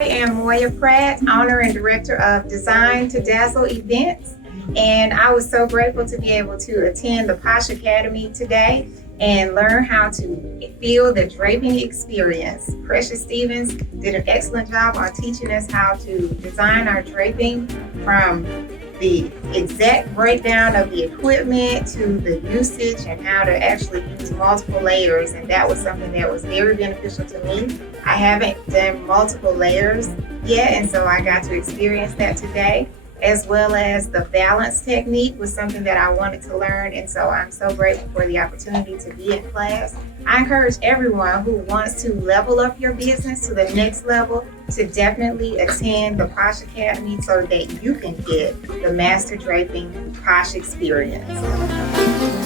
I am Moya Pratt, owner and director of Design to Dazzle events. And I was so grateful to be able to attend the Posh Academy today and learn how to feel the draping experience. Precious Stevens did an excellent job on teaching us how to design our draping from the exact breakdown of the equipment to the usage and how to actually use multiple layers. And that was something that was very beneficial to me. I haven't done multiple layers yet, and so I got to experience that today, as well as the balance technique was something that I wanted to learn. And so I'm so grateful for the opportunity to be in class. I encourage everyone who wants to level up your business to the next level to definitely attend the Posh Academy so that you can get the Master Draping Posh experience.